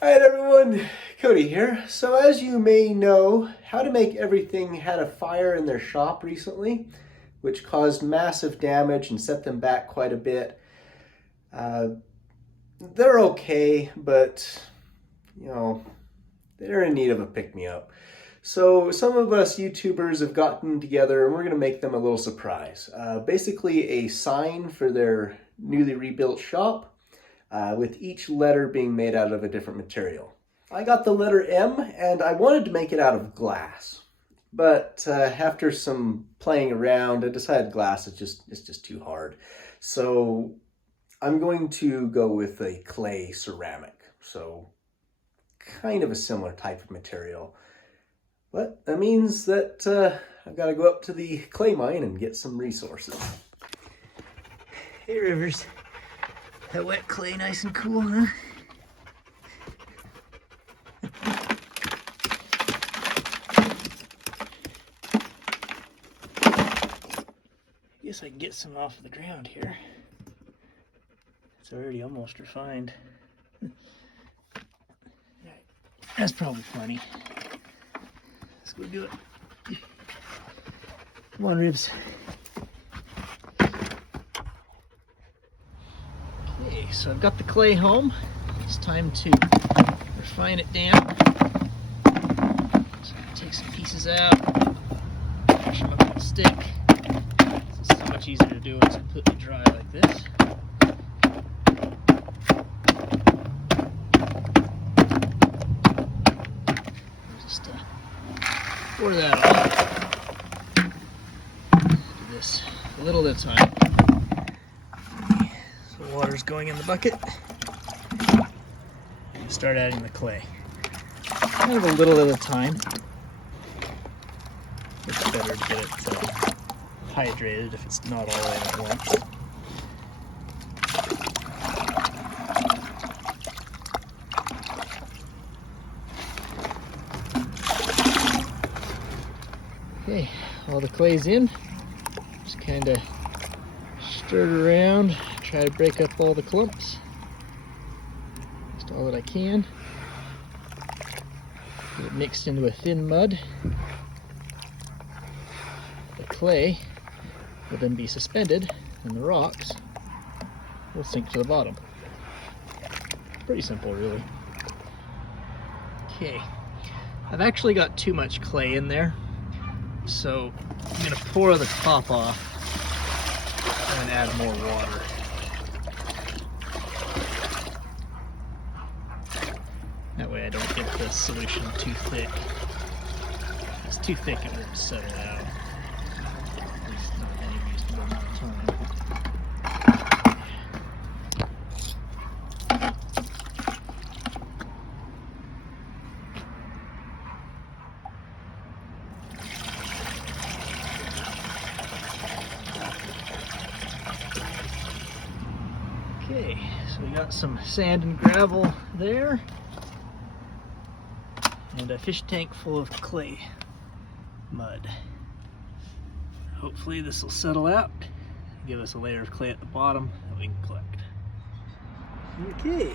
Alright everyone, Cody here. So as you may know, How to Make Everything had a fire in their shop recently, which caused massive damage and set them back quite a bit. They're okay, but they're in need of a pick-me-up. So some of us YouTubers have gotten together and we're going to make them a little surprise. Basically a sign for their newly rebuilt shop, with each letter being made out of a different material. I got the letter M and I wanted to make it out of glass. But after some playing around, I decided glass is just too hard. So I'm going to go with a clay ceramic. So kind of a similar type of material. But that means that I've got to go up to the clay mine and get some resources. Hey Rivers, that wet clay nice and cool, huh? Guess I can get some off the ground here. It's already almost refined. That's probably funny. Let's go do it. Come on, Ribs. Okay, so I've got the clay home. It's time to refine it down. So I take some pieces out, mash them up with a stick. This is much easier to do when it's completely dry like this. Just pour that off. Do this a little at a time. So the water's going in the bucket. And start adding the clay. Kind of a little at a time. It's better to get it hydrated if it's not all in at once. Okay, all the clay's in. Just kind of stir it around, try to break up all the clumps. Just all that I can. Get it mixed into a thin mud. The clay will then be suspended and the rocks will sink to the bottom. Pretty simple, really. Okay, I've actually got too much clay in there, so I'm going to pour the top off and add more water. That way I don't get the solution too thick. If it's too thick, it won't settle out. At least not any reasonable amount of time. Okay, so we got some sand and gravel there, and a fish tank full of clay mud. Hopefully this will settle out, give us a layer of clay at the bottom that we can collect. Okay,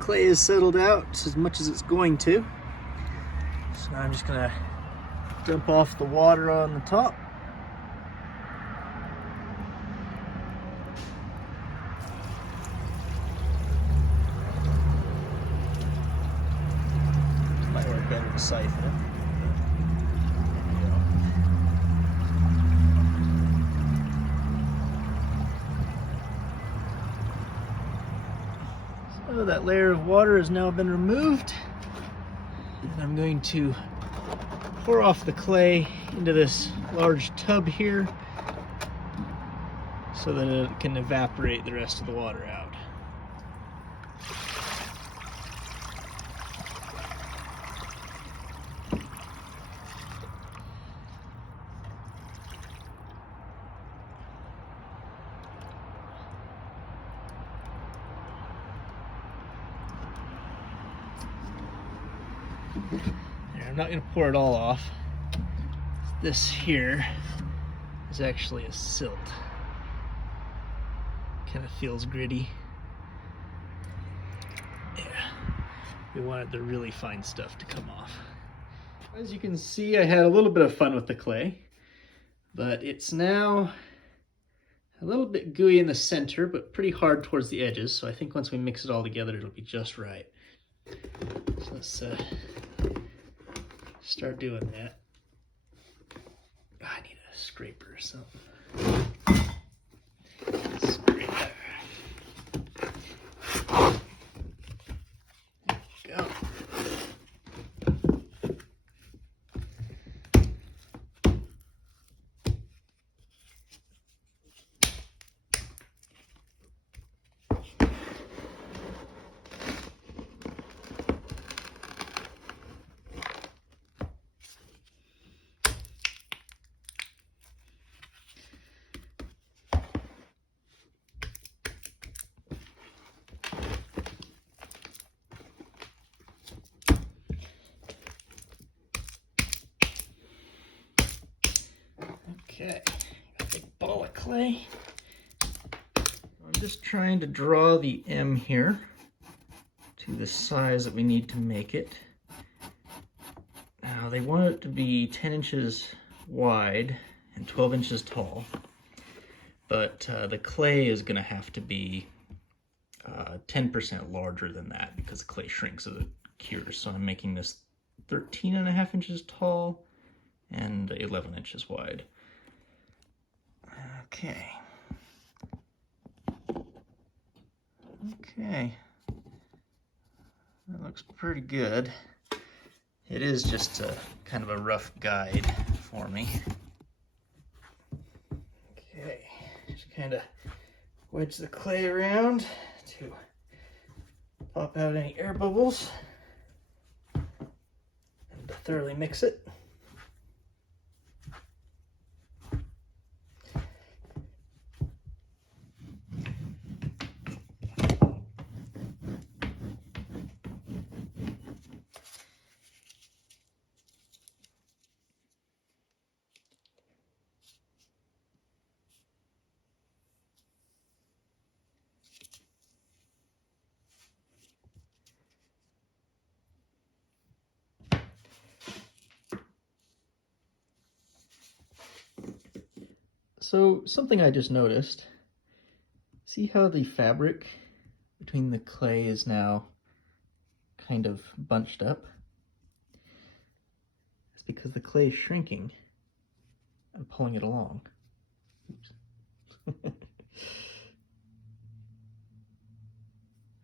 clay is settled out as much as it's going to. So I'm just gonna dump off the water on the top. Might work better to siphon it. So that layer of water has now been removed. And I'm going to pour off the clay into this large tub here so that it can evaporate the rest of the water out. I'm not going to pour it all off. This here is actually a silt. Kind of feels gritty. Yeah. You wanted the really fine stuff to come off. As you can see, I had a little bit of fun with the clay, but it's now a little bit gooey in the center, but pretty hard towards the edges. So I think once we mix it all together, it'll be just right. So let's start doing that. I need a scraper or something. Scraper. There we go. Okay, got a big ball of clay. I'm just trying to draw the M here to the size that we need to make it. Now they want it to be 10 inches wide and 12 inches tall, but the clay is going to have to be 10% larger than that because the clay shrinks as it cures. So I'm making this 13.5 inches tall and 11 inches wide. Okay. Okay. That looks pretty good. It is just a kind of a rough guide for me. Okay. Just kind of wedge the clay around to pop out any air bubbles and to thoroughly mix it. So something I just noticed, see how the fabric between the clay is now kind of bunched up? It's because the clay is shrinking and pulling it along. Oops.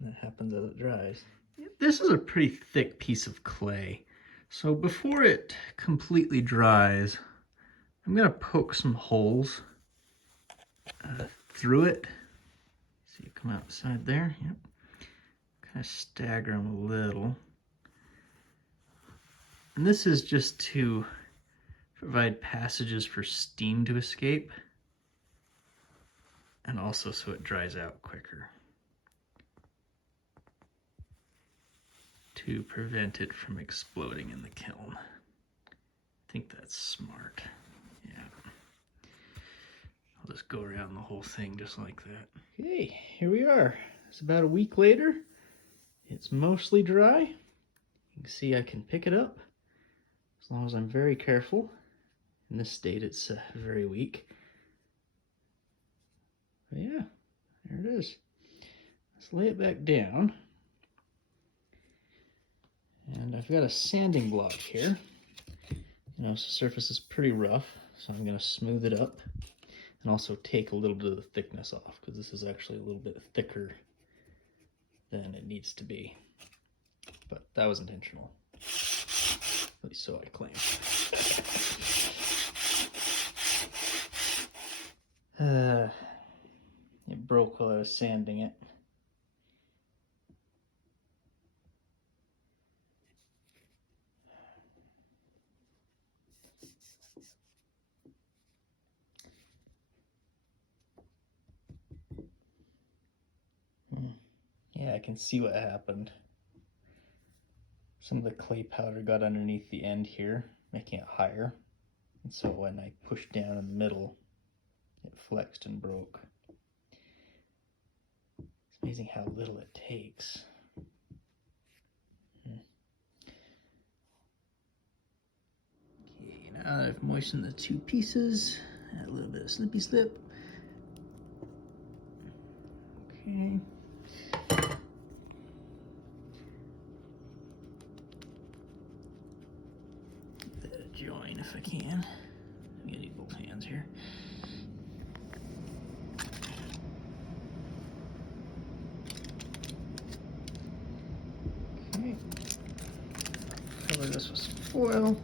That happens as it dries. This is a pretty thick piece of clay. So before it completely dries, I'm going to poke some holes through it. See it come outside there? Yep. Kind of stagger them a little. And this is just to provide passages for steam to escape, and also so it dries out quicker, to prevent it from exploding in the kiln. I think that's smart. Yeah. I'll just go around the whole thing just like that. Okay, here we are. It's about a week later. It's mostly dry. You can see I can pick it up as long as I'm very careful. In this state, it's very weak. But yeah, there it is. Let's lay it back down. And I've got a sanding block here. You know, so the surface is pretty rough, so I'm going to smooth it up and also take a little bit of the thickness off, because this is actually a little bit thicker than it needs to be. But that was intentional. At least so I claim. It broke while I was sanding it. Yeah, I can see what happened. Some of the clay powder got underneath the end here, making it higher. And so when I pushed down in the middle, it flexed and broke. It's amazing how little it takes. moisten the two pieces. Add a little bit of slippy slip. Okay. Get that a join if I can. I'm gonna need both hands here. Okay. Cover this with some foil.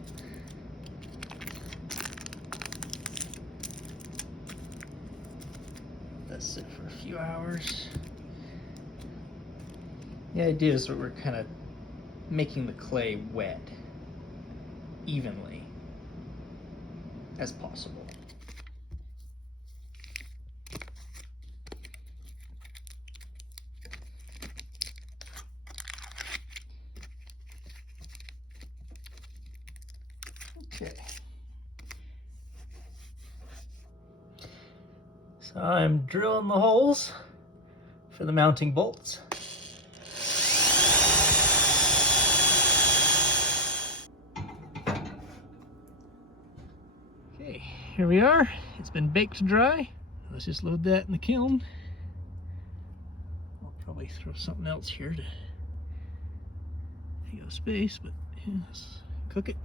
Let that sit for a few hours. The idea is that we're kind of making the clay wet evenly as possible. Okay. So I'm drilling the holes for the mounting bolts. Okay, here we are. It's been baked dry. Let's just load that in the kiln. I'll probably throw something else here to take up space, but yeah, let's cook it.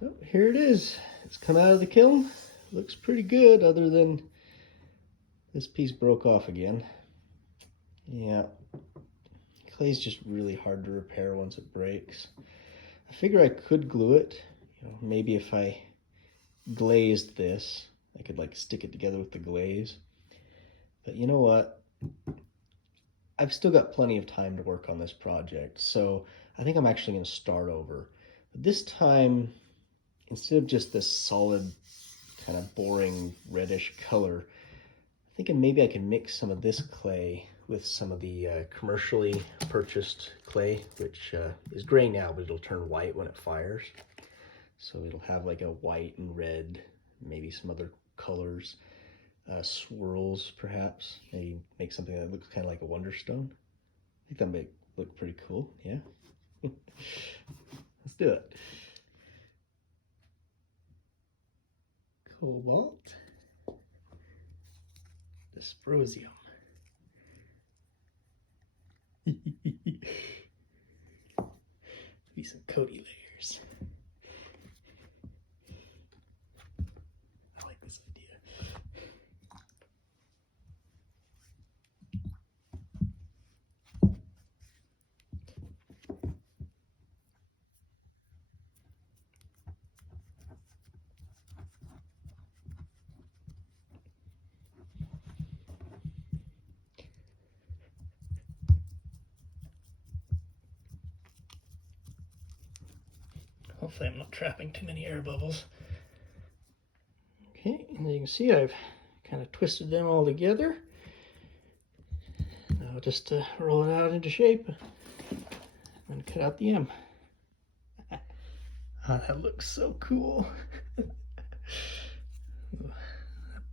So here it is. It's come out of the kiln. Looks pretty good, other than this piece broke off again. Yeah, clay's just really hard to repair once it breaks. I figure I could glue it. You know, maybe if I glazed this, I could like stick it together with the glaze. But you know what? I've still got plenty of time to work on this project, so I think I'm actually going to start over. But this time, instead of just this solid, kind of boring reddish color, I'm thinking maybe I can mix some of this clay with some of the commercially purchased clay, which is gray now, but it'll turn white when it fires. So it'll have like a white and red, maybe some other colors, swirls perhaps. Maybe make something that looks kind of like a wonderstone. I think that might look pretty cool, yeah? Let's do it. Cobalt, dysprosium. Be some Cody layers. I like this idea. Hopefully I'm not trapping too many air bubbles. Okay, and you can see I've kind of twisted them all together. Now just roll it out into shape and cut out the M. Oh, that looks so cool. That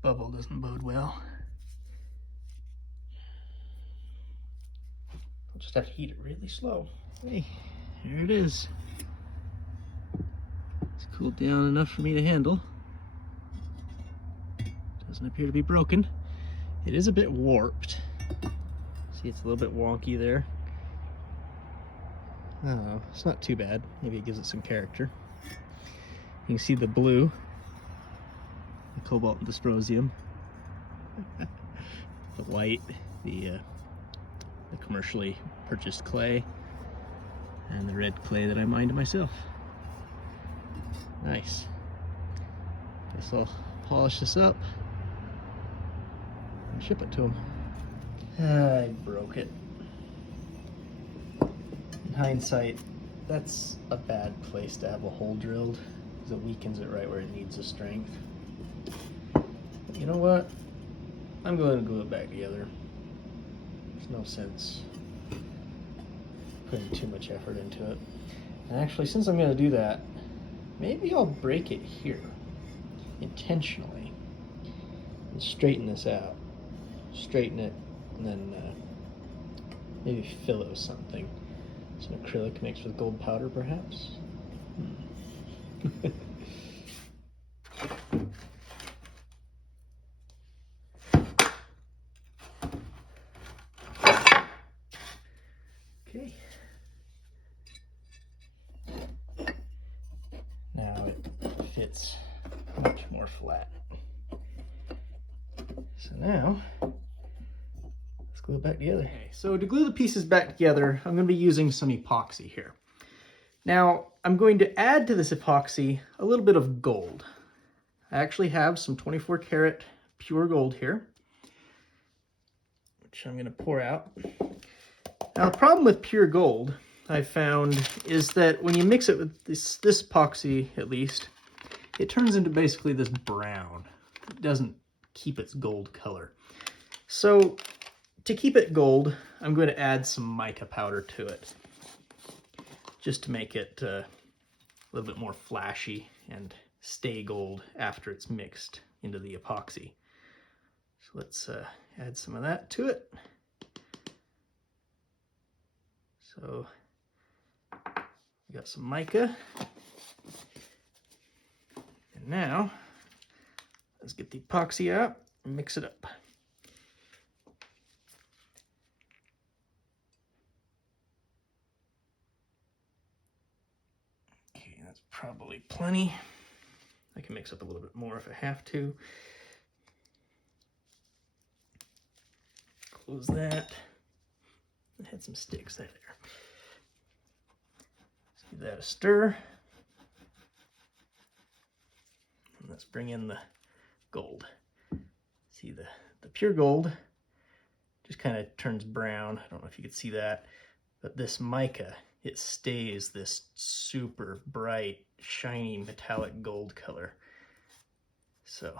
bubble doesn't bode well. I'll just have to heat it really slow. Hey, here it is. It's cooled down enough for me to handle. Doesn't appear to be broken. It is a bit warped. See, it's a little bit wonky there. Oh, it's not too bad. Maybe it gives it some character. You can see the blue, the cobalt and dysprosium, the white, the commercially purchased clay, and the red clay that I mined myself. Nice. Guess I'll polish this up and ship it to him. I broke it. In hindsight, that's a bad place to have a hole drilled, because it weakens it right where it needs the strength. But you know what? I'm going to glue it back together. There's no sense putting too much effort into it. And actually, since I'm going to do that, maybe I'll break it here intentionally and straighten this out. Straighten it and then maybe fill it with something. Some acrylic mixed with gold powder, perhaps. Okay. Now it fits much more flat. So now, let's glue it back together. Okay, so to glue the pieces back together, I'm going to be using some epoxy here. Now, I'm going to add to this epoxy a little bit of gold. I actually have some 24 karat pure gold here, which I'm going to pour out. Now, the problem with pure gold, I've found, is that when you mix it with this epoxy, at least, it turns into basically this brown. It doesn't keep its gold color. So, to keep it gold, I'm going to add some mica powder to it, just to make it a little bit more flashy and stay gold after it's mixed into the epoxy. So let's add some of that to it. So we got some mica. And now let's get the epoxy out and mix it up. Okay, that's probably plenty. I can mix up a little bit more if I have to. Close that. I had some sticks there. Let's give that a stir. And let's bring in the gold. See the pure gold just kind of turns brown. I don't know if you could see that, but this mica, it stays this super bright, shiny, metallic gold color. So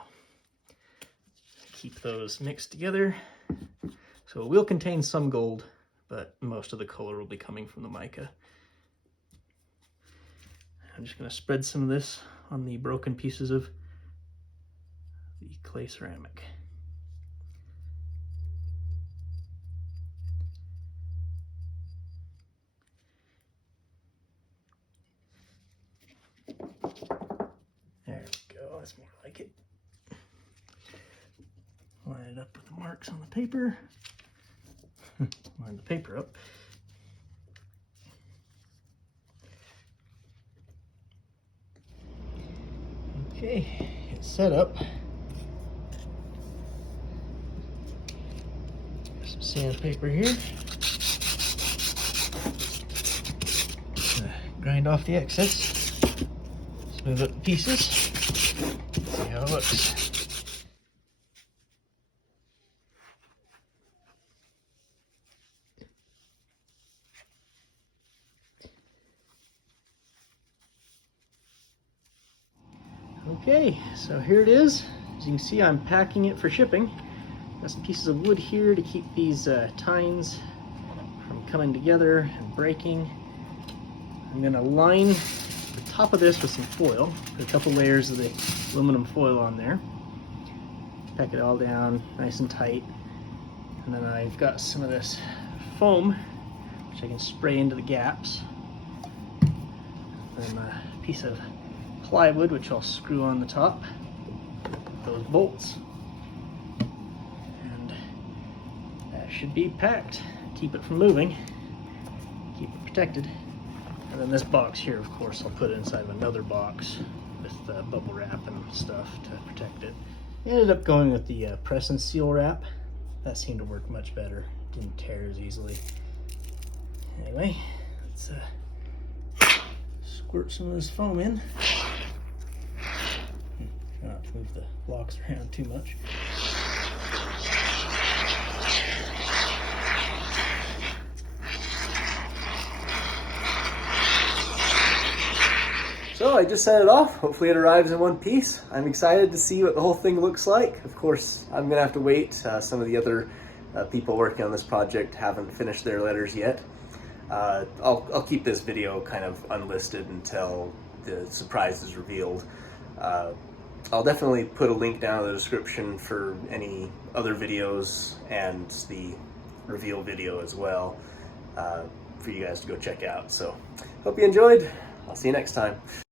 keep those mixed together. So it will contain some gold, but most of the color will be coming from the mica. I'm just going to spread some of this on the broken pieces of the clay ceramic. There we go, that's more like it. Line it up with the marks on the paper. Line the paper up. Okay, it's set up. Some sandpaper here. Grind off the excess. Smooth up the pieces. See how it looks. Okay, so here it is. As you can see, I'm packing it for shipping. Got some pieces of wood here to keep these tines from coming together and breaking. I'm going to line the top of this with some foil. Put a couple layers of the aluminum foil on there. Pack it all down nice and tight. And then I've got some of this foam, which I can spray into the gaps. And a piece of plywood, which I'll screw on the top, those bolts, and that should be packed. Keep it from moving, keep it protected. And then this box here, of course, I'll put it inside of another box with bubble wrap and stuff to protect it. I ended up going with the press and seal wrap. That seemed to work much better, didn't tear as easily. Anyway, let's squirt some of this foam in. Try not to move the blocks around too much. So I just sent it off. Hopefully it arrives in one piece. I'm excited to see what the whole thing looks like. Of course, I'm gonna have to wait. Some of the other people working on this project haven't finished their letters yet. I'll keep this video kind of unlisted until the surprise is revealed. I'll definitely put a link down in the description for any other videos and the reveal video as well for you guys to go check out. So hope you enjoyed. I'll see you next time.